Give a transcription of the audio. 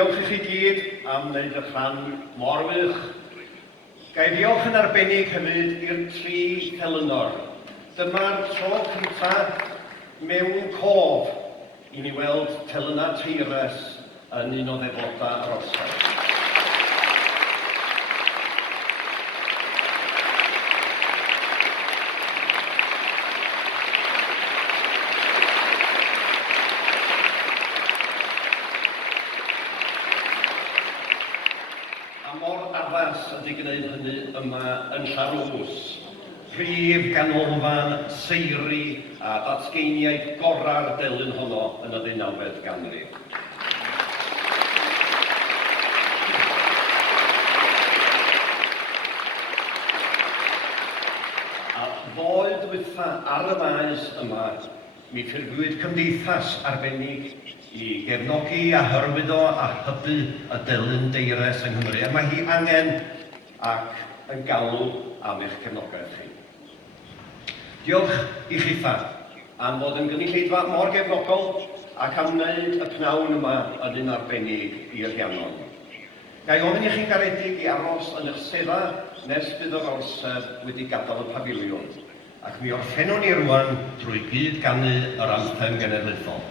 Diolch i chi gyd am wneud y rhan mor wych. Gai ddiolch yn arbennig hefyd i'r 3 felynor. Dyma'r tro cyntaf mewn cof i ni weld Ty Teires yn un o ddefodau yr orsaf. A mor addas ydy gwneud hynny yma yn Llanrwst. Prif ganolfan, seiri a datgeiniaid gorau'r delyn honno yn y 19edd ganrif. A ddoe dwytha ar y maes yma, mi ffurfiwyd cymdeithas arbennig i gefnogi a hyrwyddo a hybu y delyn Teires yng Nghymru. A mae hi angen ac yn galw am eich cefnogaeth chi. Diolch i chitha am fod yn gynulleidfa mor gefnogol ac am wneud y pnawn yma yn un arbennig i'r Rhiannon. Gai ofyn i chi garedig i aros yn eich sedda nes bydd yr orsedd wedi gadael y pafiliwn, ac mi orffennwn ni rwan drwy gyd ganu yr anthem genedlaethol.